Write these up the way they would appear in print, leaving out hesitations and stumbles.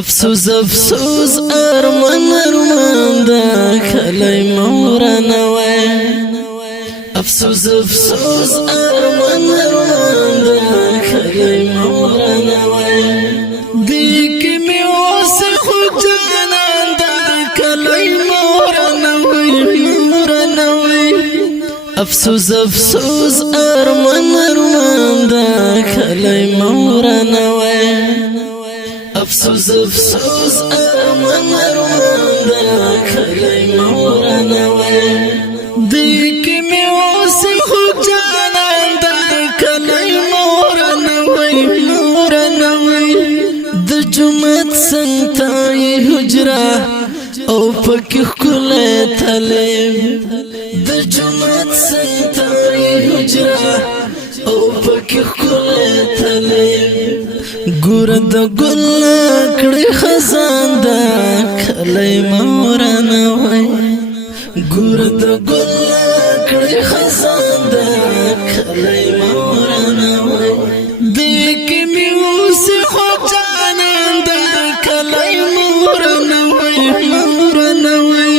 افسوس افسوس ارمان ارمان دا کلی مورانه وای افسوس افسوس ارمان ارمان دا کلی مورانه وای دی کی می اوس خو جانان دا کلی مورانه وای افسوس افسوس ارمان ارمان دا کلی مورانه وای افسوس افسوس ارمان ارمان دا کلی مورانه وای دی کی می اوس خو جانان دا کلی مورانه وای د جمعت سنتای حجره او پکې خله تلې د جمعت سنتای حجره او پکې خله تلې ګور د ګل کړي خزان دا کلی مورانه وای ګور د ګل کړي خزان دا کلی مورانه وای د کی می اوس خو جانان دا کلی مورانه وای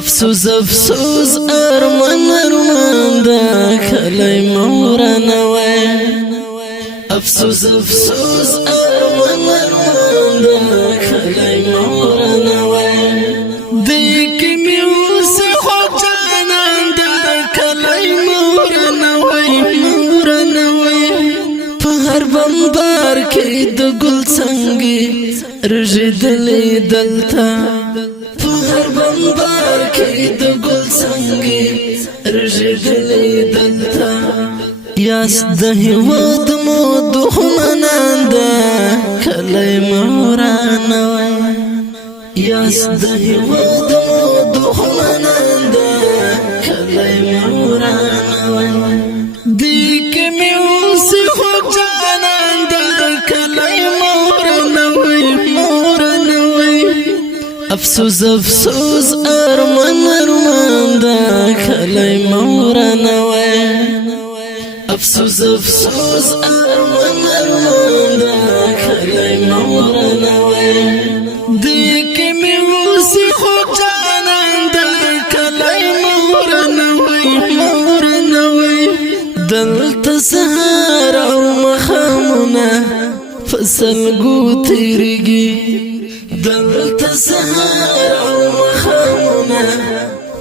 افسوس افسوس ارمان ارمان دا کلی مورانه وای افسوس افسوس ارمان ارمان دا کلی مورانه وای دی کی می اوس خو جانان دا کلی مورانه وای په هر بمبار کې د ګل څنګه رژدلې دلتا په هر بمبار کې د ګل څنګه رژدلې دلتا یاس د هیواد مو دښمنان دا کلی مورانه وای یاس د هیواد مو دښمنان دا کلی مورانه وای دی کی می اوس خو جانان دا کلی مورانه وای افسوس افسوس ارمان ارمان دا کلی مورانه وای افسوس افسوس ارمان ارمان دا کلی مورانه وای دی کی می اوس خو جانان دا کلی مورانه وای دلته سهار او مخامونه فصل ګو تیریږي دلته سهار او مخامونه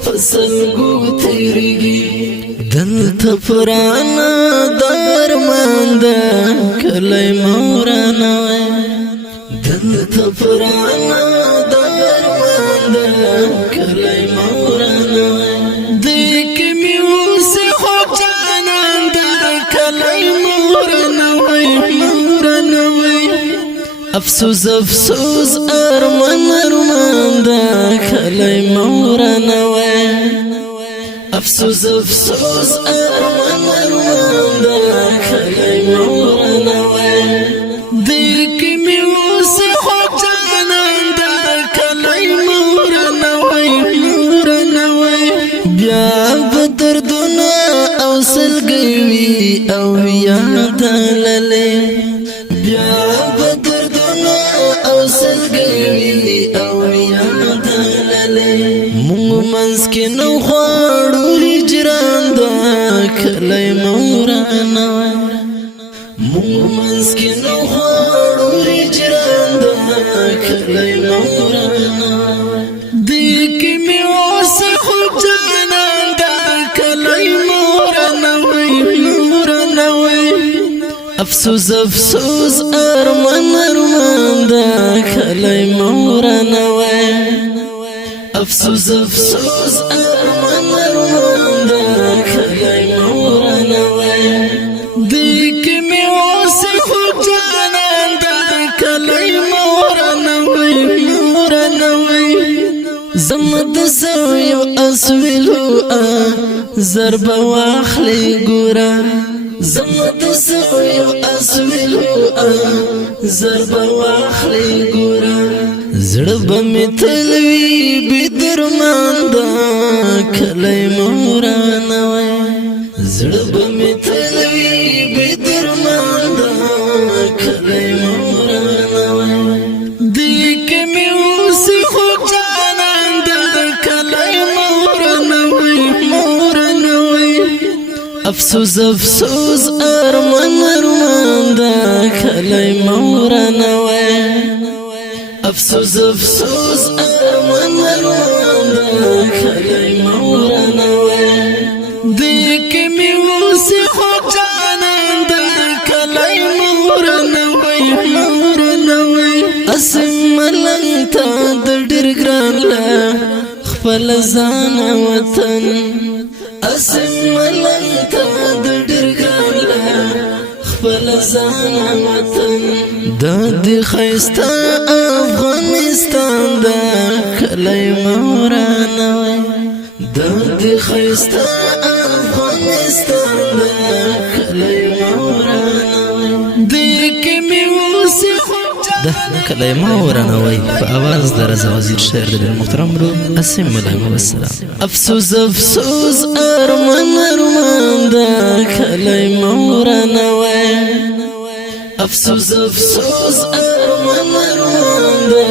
فصل ګو تیریږي دلته پرانا درمان دا کلی مورانه وای دلته پرانا درمان دا کلی مورانه وای دی کی می اوس خو جانان دا کلی مورانه وای افسوس افسوس ارمان ارمان دا کلی مورانه وای افسوس افسوس ارمان ارمان دا کلی مورانه وای دی کی می اوس خو جانان دا کلی مورانه وای بیا بدردونه او سلګوي او یاد للې بیا بدردونه او سلګوي او یاد للې مونږ منځ کې نو غواړو هجران دا کلی مورانه وای مونږ منځ کې نو غواړو هجران دا کلی مورانه وای دی کی می اوس خو جانان دا کلی مورانه وای افسوس افسوس ارمان ارمان دا کلی مورانه وای افسوس افسوس ارمان ارمان دا کلی مورانه وای دی کی می اوس خو جانان دا کلی مورانه وای زمد سویو اسویلو ضرب واخلی ګورا زمد سویو اسویلو ضرب واخلی ګورا زړه به تلوي بدرمان دا کلی مورانه وای زړه به تلوي بدرمان دا کلی مورانه وای افسوس افسوس ارمان ارمان دا کلی مورانه وای افسوس افسوس ارمان ارمان دا کلی مورانه وای دیکی می موسی خو جانان دا کلی مورانه وای اسم ملنگ تا در ډیر ګران لا خپل ځان وطن اسم ملنگ تا در ډیر ګران لا خپل ځان وطن دا دی خیستا افغانستان دا کلی مورانه وای دا دی خیستا افغانستان دا کلی مورانه وای دیکی می موسی ده کلی مورانه وای په आवाज د رضا وزیر شعر د محترم برو اسم ملنګ والسلام افسوس افسوس ارمان ارمان دا کلی مورانه وای افسوس افسوس ارمان ارمان دا